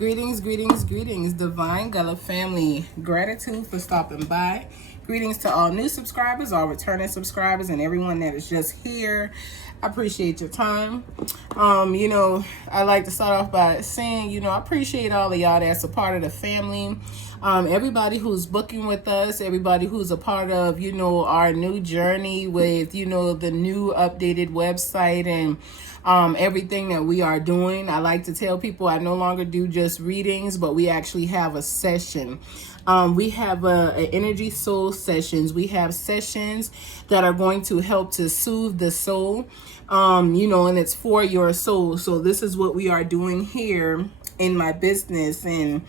Greetings, greetings, greetings, Divine Gala family. Gratitude for stopping by. Greetings to all new subscribers, all returning subscribers, and everyone that is just here. I appreciate your time. I like to start off by saying, I appreciate all of y'all that's a part of the family. Everybody who's booking with us, everybody who's a part of, our new journey with, the new updated website and everything that we are doing. I like to tell people I no longer do just readings, but we actually have a session. We have a energy soul sessions. We have sessions that are going to help to soothe the soul, and it's for your soul. So this is what we are doing here in my business and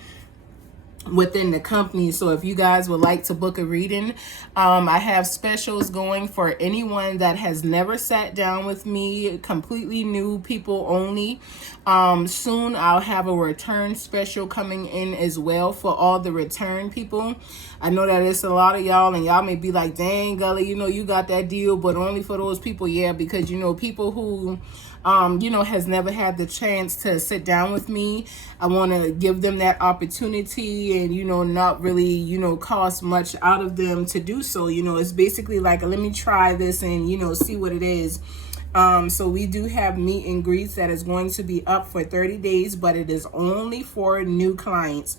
within the company. So if you guys would like to book a reading, I have specials going for anyone that has never sat down with me, completely new people only. Soon I'll have a return special coming in as well for all the return people. I know that it's a lot of y'all and y'all may be like, dang Gully, you got that deal, but only for those people. Yeah, because people who has never had the chance to sit down with me, I want to give them that opportunity and, not really, cost much out of them to do so. It's basically like, let me try this and, see what it is. So we do have meet and greets that is going to be up for 30 days, but it is only for new clients.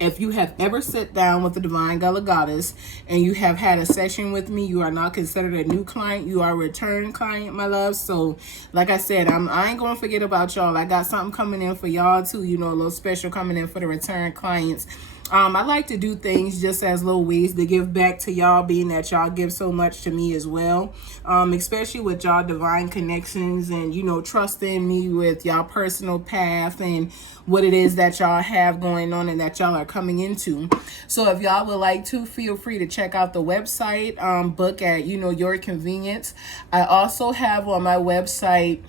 If you have ever sat down with the Divine Gala Goddess and you have had a session with me, you are not considered a new client. You are a return client, my love. So, like I said, I ain't going to forget about y'all. I got something coming in for y'all, too. A little special coming in for the return clients. I like to do things just as little ways to give back to y'all, being that y'all give so much to me as well, especially with y'all divine connections and, trusting me with y'all personal path and what it is that y'all have going on and that y'all are coming into. So if y'all would like to, feel free to check out the website, book at, your convenience. I also have on my website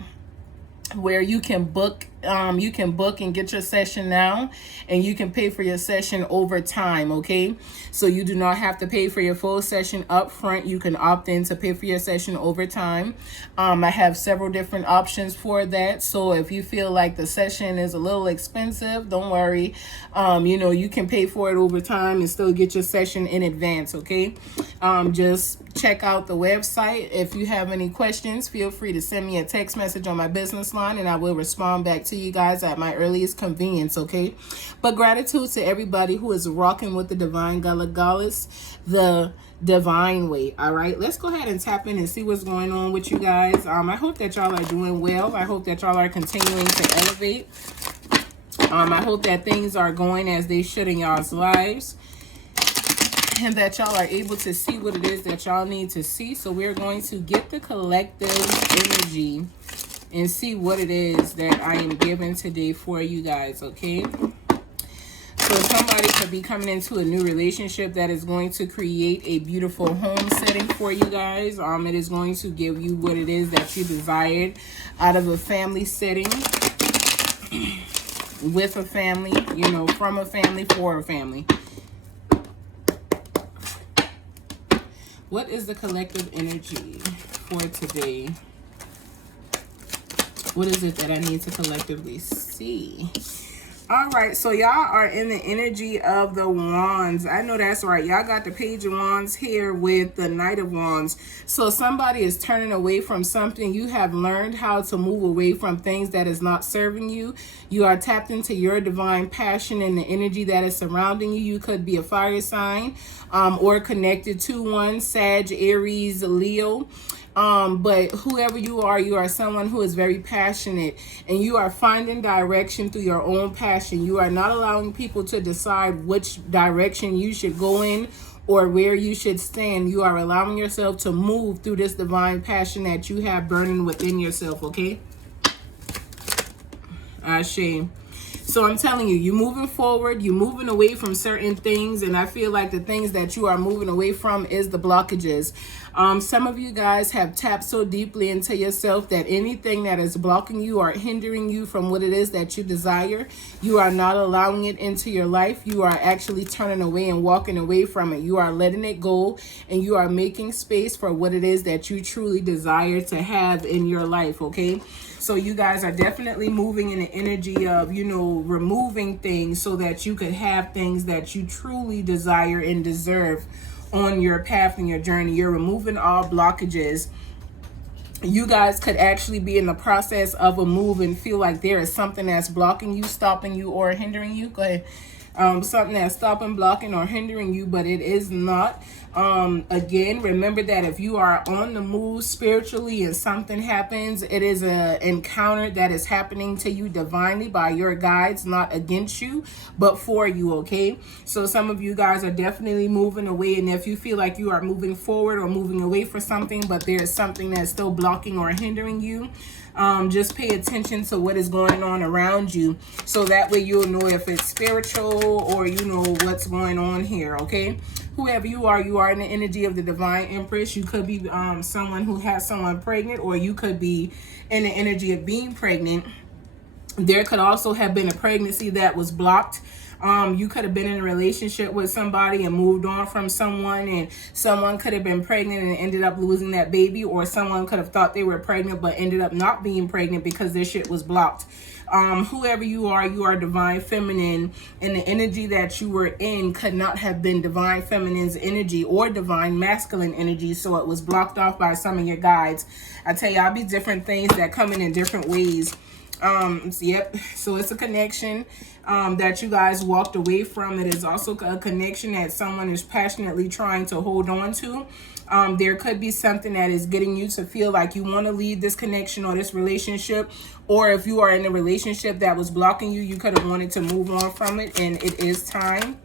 where you can book and get your session now, and you can pay for your session over time. Okay, so you do not have to pay for your full session up front. You can opt in to pay for your session over time. I have several different options for that. So if you feel like the session is a little expensive, don't worry. You can pay for it over time and still get your session in advance. Okay, just check out the website. If you have any questions, feel free to send me a text message on my business line and I will respond back to you guys at my earliest convenience. Okay, but gratitude to everybody who is rocking with the Divine Gala Goddess the divine way. All right, let's go ahead and tap in and see what's going on with you guys. I hope that y'all are doing well. I hope that y'all are continuing to elevate. I hope that things are going as they should in y'all's lives, and that y'all are able to see what it is that y'all need to see. So we're going to get the collective energy and see what it is that I am giving today for you guys. Okay, so somebody could be coming into a new relationship that is going to create a beautiful home setting for you guys. It is going to give you what it is that you desired out of a family setting, with a family, from a family, for a family. What is the collective energy for today? What is it that I need to collectively see? All right, so y'all are in the energy of the Wands. I know that's right. Y'all got the Page of Wands here with the Knight of Wands. So somebody is turning away from something. You have learned how to move away from things that is not serving you. You are tapped into your divine passion and the energy that is surrounding you. You could be a fire sign or connected to one, Sag, Aries, Leo. But whoever you are someone who is very passionate, and you are finding direction through your own passion. You are not allowing people to decide which direction you should go in or where you should stand. You are allowing yourself to move through this divine passion that you have burning within yourself. Okay, Ashe. So I'm telling you, you're moving forward, you're moving away from certain things, and I feel like the things that you are moving away from is the blockages. Some of you guys have tapped so deeply into yourself that anything that is blocking you or hindering you from what it is that you desire, you are not allowing it into your life. You are actually turning away and walking away from it. You are letting it go, and you are making space for what it is that you truly desire to have in your life. Okay, So you guys are definitely moving in the energy of, you know, removing things so that you could have things that you truly desire and deserve on your path and your journey. You're removing all blockages. You guys could actually be in the process of a move and feel like there is something that's blocking you, stopping you, or hindering you. Go ahead. Something that's stopping, blocking, or hindering you, but it is not. Again, remember that if you are on the move spiritually and something happens, it is an encounter that is happening to you divinely by your guides, not against you, but for you, okay? So some of you guys are definitely moving away, and if you feel like you are moving forward or moving away for something, but there is something that's still blocking or hindering you, just pay attention to what is going on around you, so that way you'll know if it's spiritual or you know what's going on here, okay? Whoever you are in the energy of the Divine Empress. You could be someone who has someone pregnant, or you could be in the energy of being pregnant. There could also have been a pregnancy that was blocked. You could have been in a relationship with somebody and moved on from someone, and someone could have been pregnant and ended up losing that baby, or someone could have thought they were pregnant but ended up not being pregnant because their shit was blocked. Whoever you are divine feminine, and the energy that you were in could not have been divine feminine's energy or divine masculine energy, so it was blocked off by some of your guides. I tell you, I'll be different things that come in different ways. Yep, so it's a connection that you guys walked away from. It is also a connection that someone is passionately trying to hold on to. There could be something that is getting you to feel like you want to leave this connection or this relationship, or if you are in a relationship that was blocking you, you could have wanted to move on from it, and it is time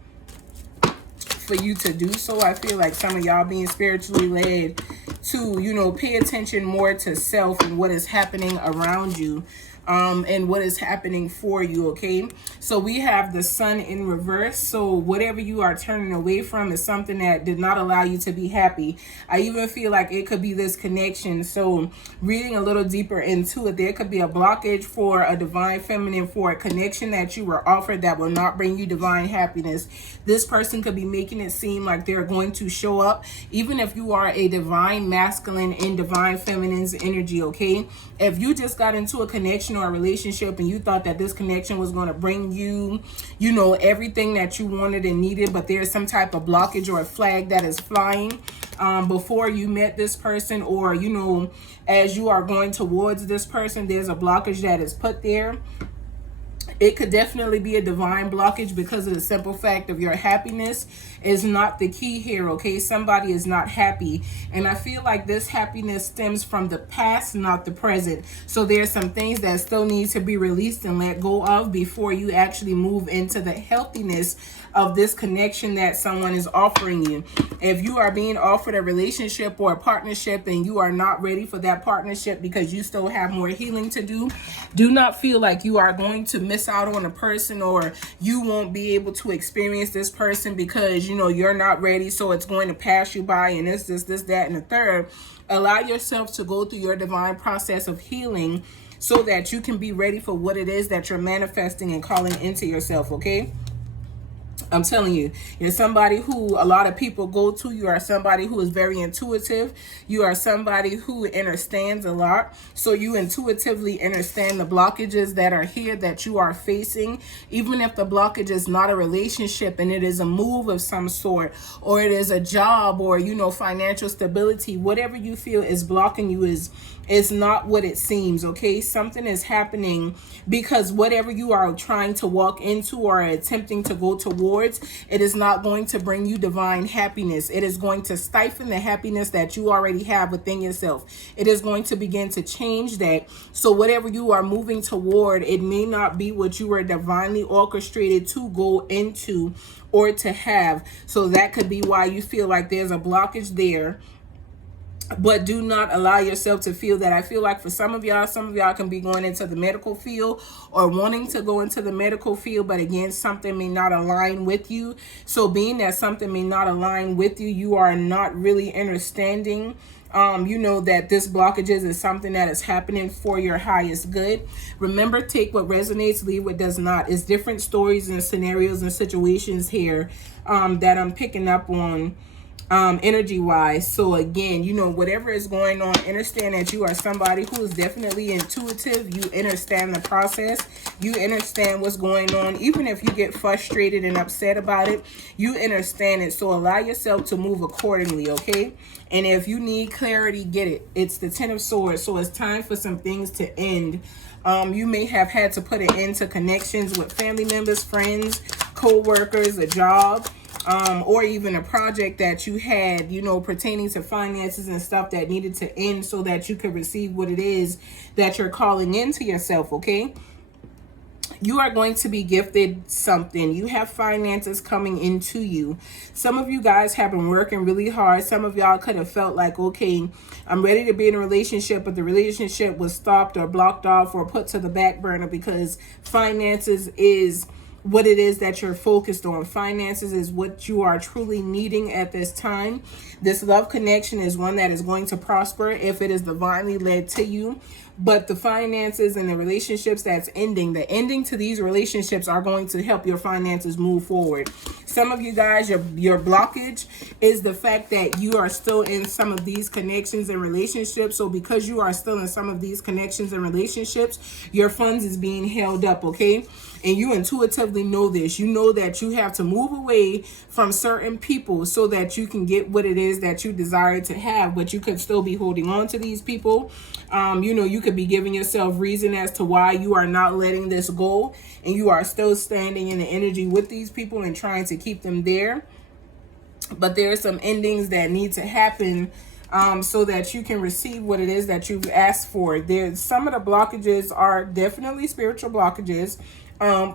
for you to do so. I feel like some of y'all being spiritually led to, you know, pay attention more to self and what is happening around you. And what is happening for you, okay? So we have the Sun in reverse. So whatever you are turning away from is something that did not allow you to be happy. I even feel like it could be this connection. So reading a little deeper into it, there could be a blockage for a divine feminine, for a connection that you were offered that will not bring you divine happiness. This person could be making it seem like they're going to show up, even if you are a divine masculine and divine feminine's energy, okay? If you just got into a connection or a relationship and you thought that this connection was going to bring you, you know, everything that you wanted and needed, but there's some type of blockage or a flag that is flying before you met this person, or, you know, as you are going towards this person, there's a blockage that is put there. It could definitely be a divine blockage because of the simple fact of your happiness is not the key here, okay? Somebody is not happy. And I feel like this happiness stems from the past, not the present. So there's some things that still need to be released and let go of before you actually move into the healthiness of this connection that someone is offering you. If you are being offered a relationship or a partnership and you are not ready for that partnership because you still have more healing to do not feel like you are going to miss out on a person, or you won't be able to experience this person because, you know, you're not ready, so it's going to pass you by, and this, that, and the third. Allow yourself to go through your divine process of healing so that you can be ready for what it is that you're manifesting and calling into yourself, okay? I'm telling you, you're somebody who a lot of people go to. You are somebody who is very intuitive. You are somebody who understands a lot. So you intuitively understand the blockages that are here that you are facing. Even if the blockage is not a relationship and it is a move of some sort, or it is a job, or, you know, financial stability, whatever you feel is blocking you is not what it seems, okay? Something is happening because whatever you are trying to walk into or attempting to go towards, it is not going to bring you divine happiness. It is going to stifle the happiness that you already have within yourself. It is going to begin to change that. So whatever you are moving toward, it may not be what you were divinely orchestrated to go into or to have. So that could be why you feel like there's a blockage there. But do not allow yourself to feel that. I feel like for some of y'all can be going into the medical field or wanting to go into the medical field, but again, something may not align with you. So being that something may not align with you, you are not really understanding, you know, that this blockages is something that is happening for your highest good. Remember, take what resonates, leave what does not. It's different stories and scenarios and situations here that I'm picking up on. energy wise. So again, you know, whatever is going on, understand that you are somebody who is definitely intuitive. You understand the process, you understand what's going on. Even if you get frustrated and upset about it, you understand it. So allow yourself to move accordingly, okay? And if you need clarity, get it. It's the Ten of Swords. So it's time for some things to end. You may have had to put an end to connections with family members, friends, co-workers, a job, or even a project that you had, you know, pertaining to finances and stuff that needed to end so that you could receive what it is that you're calling into yourself, okay? You are going to be gifted something. You have finances coming into you. Some of you guys have been working really hard. Some of y'all could have felt like, okay, I'm ready to be in a relationship, but the relationship was stopped or blocked off or put to the back burner because finances is what it is that you're focused on. Finances is what you are truly needing at this time. This love connection is one that is going to prosper if it is divinely led to you. But the finances and the relationships that's ending, the ending to these relationships are going to help your finances move forward. Some of you guys, your blockage is the fact that you are still in some of these connections and relationships. So because you are still in some of these connections and relationships, your funds is being held up, okay? And you intuitively know this. You know that you have to move away from certain people so that you can get what it is that you desire to have, but you could still be holding on to these people. You know, you could be giving yourself reason as to why you are not letting this go, and you are still standing in the energy with these people and trying to keep them there. But there are some endings that need to happen so that you can receive what it is that you've asked for. There's some of the blockages are definitely spiritual blockages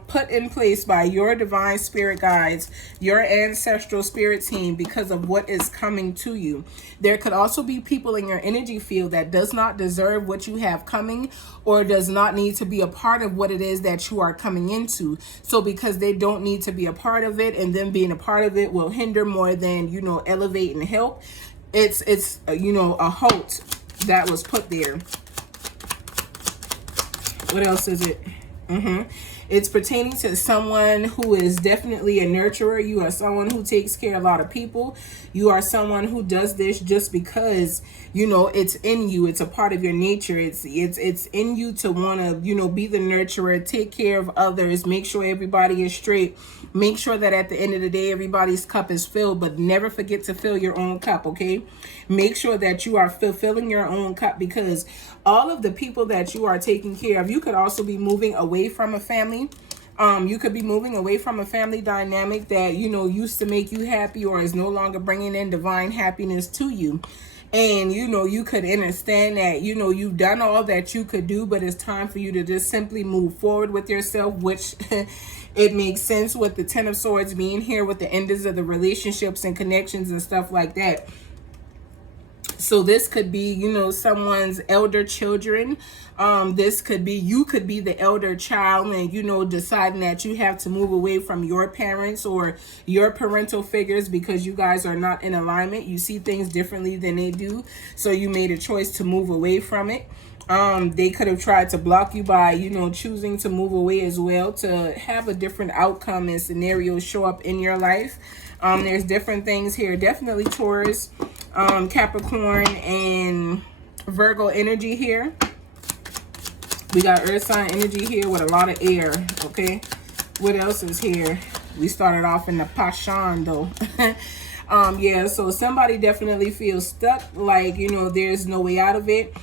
put in place by your divine spirit guides, your ancestral spirit team, because of what is coming to you. There could also be people in your energy field that does not deserve what you have coming or does not need to be a part of what it is that you are coming into. So because they don't need to be a part of it, and them being a part of it will hinder more than, you know, elevate and help. It's you know, a halt that was put there. What else is it? It's pertaining to someone who is definitely a nurturer. You are someone who takes care of a lot of people. You are someone who does this just because, you know, it's in you. It's a part of your nature. It's in you to want to, you know, be the nurturer, take care of others, make sure everybody is straight, make sure that at the end of the day, everybody's cup is filled, but never forget to fill your own cup, okay? Make sure that you are fulfilling your own cup, because all of the people that you are taking care of, you could also be moving away from a family. You could be moving away from a family dynamic that, you know, used to make you happy or is no longer bringing in divine happiness to you. And, you know, you could understand that, you know, you've done all that you could do, but it's time for you to just simply move forward with yourself, which it makes sense with the Ten of Swords being here with the endings of the relationships and connections and stuff like that. So this could be, you know, someone's elder children. This could be, you could be the elder child and, you know, deciding that you have to move away from your parents or your parental figures because you guys are not in alignment. You see things differently than they do. So you made a choice to move away from it. They could have tried to block you by, you know, choosing to move away as well to have a different outcome and scenarios show up in your life. There's different things here. Definitely Taurus, Capricorn, and Virgo energy here. We got Earth sign energy here with a lot of air, okay? What else is here? We started off in the Pashan, though. Yeah, so somebody definitely feels stuck, like, you know, there's no way out of it.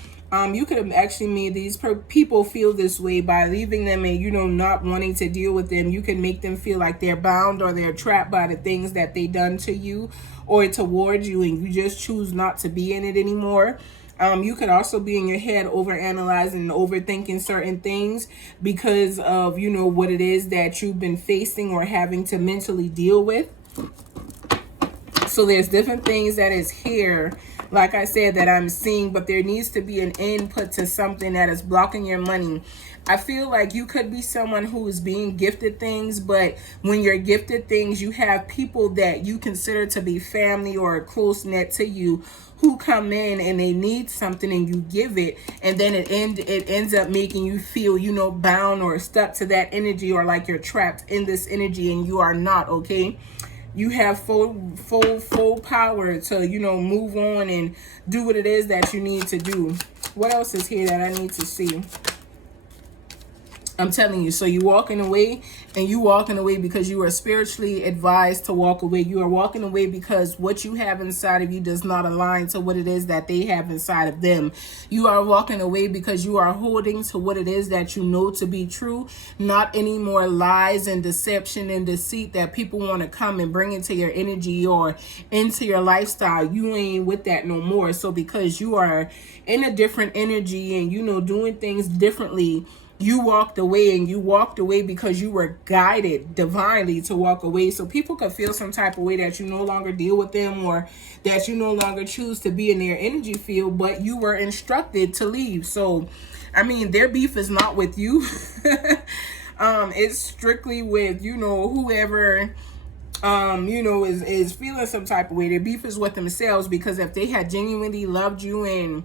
You could have actually made these people feel this way by leaving them and, you know, not wanting to deal with them. You can make them feel like they're bound or they're trapped by the things that they done to you or towards you, and you just choose not to be in it anymore. You could also be in your head overanalyzing and overthinking certain things because of, you know, what it is that you've been facing or having to mentally deal with. So there's different things that is here, like I said, that I'm seeing, but there needs to be an input to something that is blocking your money. I feel like you could be someone who is being gifted things, but when you're gifted things, you have people that you consider to be family or close knit to you who come in and they need something and you give it, and then it ends up making you feel, you know, bound or stuck to that energy, or like you're trapped in this energy and you are not, okay? You have full power to, you know, move on and do what it is that you need to do. What else is here that I need to see? I'm telling you, so you walking away, and you walking away because you are spiritually advised to walk away. You are walking away because what you have inside of you does not align to what it is that they have inside of them. You are walking away because you are holding to what it is that you know to be true, not any more lies and deception and deceit that people want to come and bring into your energy or into your lifestyle. You ain't with that no more. So because you are in a different energy and, you know, doing things differently, you walked away, and you walked away because you were guided divinely to walk away. So people could feel some type of way that you no longer deal with them, or that you no longer choose to be in their energy field, but you were instructed to leave. So, I mean, their beef is not with you. It's strictly with, you know, whoever, you know, is feeling some type of way. Their beef is with themselves, because if they had genuinely loved you and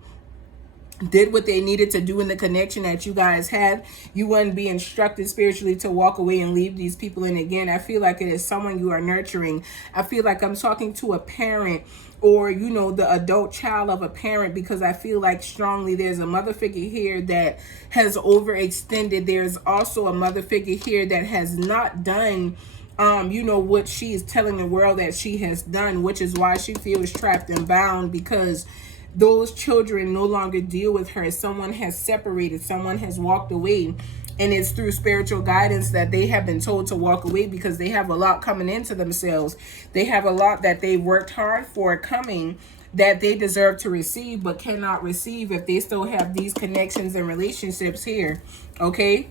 did what they needed to do in the connection that you guys had, you wouldn't be instructed spiritually to walk away and leave these people. And again, I feel like it is someone you are nurturing. I feel like I'm talking to a parent, or, you know, the adult child of a parent, because I feel like strongly there's a mother figure here that has overextended. There's also a mother figure here that has not done you know, what she is telling the world that she has done, which is why she feels trapped and bound, because those children no longer deal with her. Someone has separated, someone has walked away, and it's through spiritual guidance that they have been told to walk away, because they have a lot coming into themselves. They have a lot that they worked hard for coming, that they deserve to receive but cannot receive if they still have these connections and relationships here. Okay?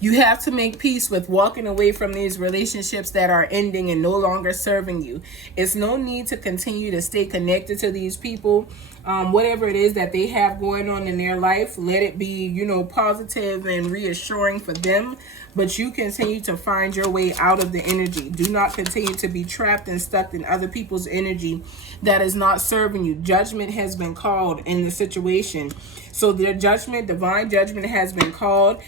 You have to make peace with walking away from these relationships that are ending and no longer serving you. It's no need to continue to stay connected to these people. Whatever it is that they have going on in their life, let it be, you know, positive and reassuring for them. But you continue to find your way out of the energy. Do not continue to be trapped and stuck in other people's energy that is not serving you. Judgment has been called in the situation. So their judgment, divine judgment, has been called.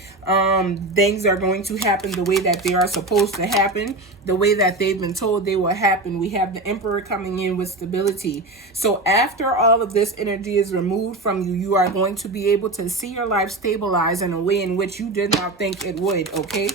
Things are going to happen the way that they are supposed to happen, the way that they've been told they will happen. We have the Emperor coming in with stability. So after all of this energy is removed from you, you are going to be able to see your life stabilize in a way in which you did not think it would, okay?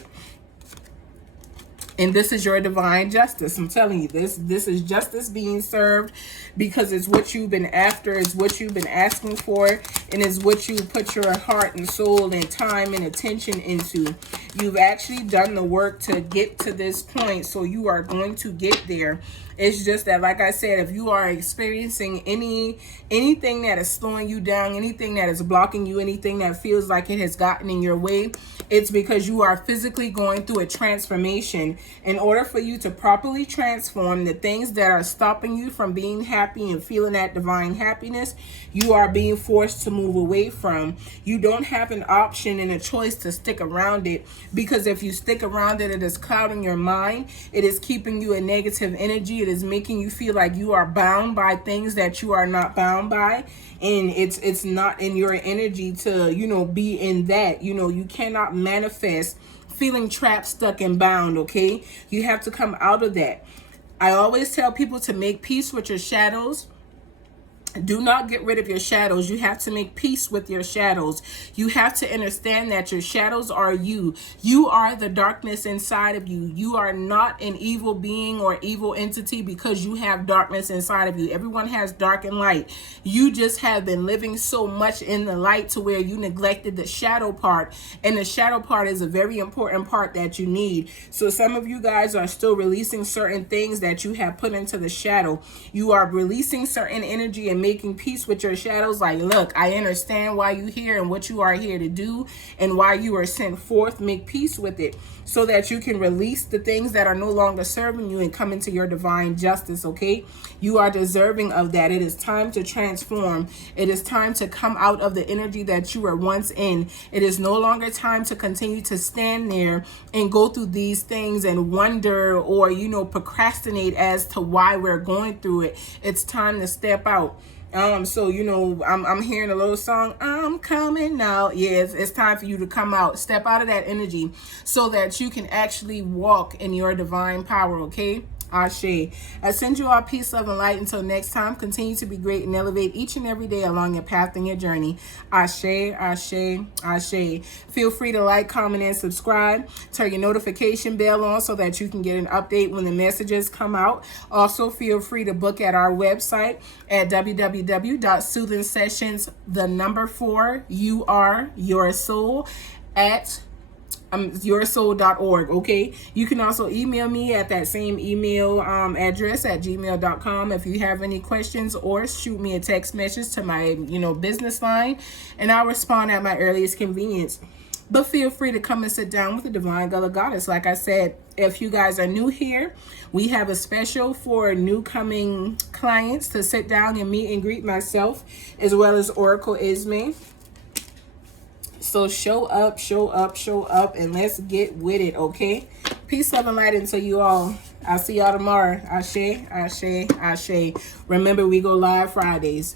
And this is your divine justice. I'm telling you, this is justice being served, because it's what you've been after, it's what you've been asking for, and it's what you put your heart and soul and time and attention into. You've actually done the work to get to this point, so you are going to get there. It's just that, like I said, if you are experiencing anything that is slowing you down, anything that is blocking you, anything that feels like it has gotten in your way, it's because you are physically going through a transformation. In order for you to properly transform, the things that are stopping you from being happy and feeling that divine happiness, you are being forced to move away from. You don't have an option and a choice to stick around it, because if you stick around it, it is clouding your mind. It is keeping you in negative energy. It is making you feel like you are bound by things that you are not bound by. And it's not in your energy to, you know, be in that. You know, you cannot manifest feeling trapped, stuck, and bound, okay? You have to come out of that. I always tell people to make peace with your shadows. Do not get rid of your shadows. You have to make peace with your shadows. You have to understand that your shadows are you. You are the darkness inside of you. You are not an evil being or evil entity because you have darkness inside of you. Everyone has dark and light. You just have been living so much in the light to where you neglected the shadow part. And the shadow part is a very important part that you need. So some of you guys are still releasing certain things that you have put into the shadow. You are releasing certain energy and making peace with your shadows. Like, look, I understand why you're here and what you are here to do and why you are sent forth. Make peace with it so that you can release the things that are no longer serving you and come into your divine justice, okay? You are deserving of that. It is time to transform. It is time to come out of the energy that you were once in. It is no longer time to continue to stand there and go through these things and wonder or, you know, procrastinate as to why we're going through it. It's time to step out. So you know, I'm hearing a little song, I'm coming out. Yeah, it's time for you to come out, step out of that energy so that you can actually walk in your divine power, okay? Ashe. I send you all peace, love, and light. Until next time, continue to be great and elevate each and every day along your path and your journey. Ashe, ashe, ashe. Feel free to like, comment, and subscribe. Turn your notification bell on so that you can get an update when the messages come out. Also, feel free to book at our website at www.soothing4UR at yoursoul.org. Okay, you can also email me at that same email address at gmail.com if you have any questions, or shoot me a text message to my business line, and I'll respond at my earliest convenience. But feel free to come and sit down with the Divine Gullah Goddess. Like I said, if you guys are new here, we have a special for new coming clients to sit down and meet and greet myself as well as Oracle Ismay. So show up, show up, show up, and let's get with it, okay? Peace, love, and light unto you all. I'll see y'all tomorrow. Ashe, ashe, ashe. Remember, we go live Fridays.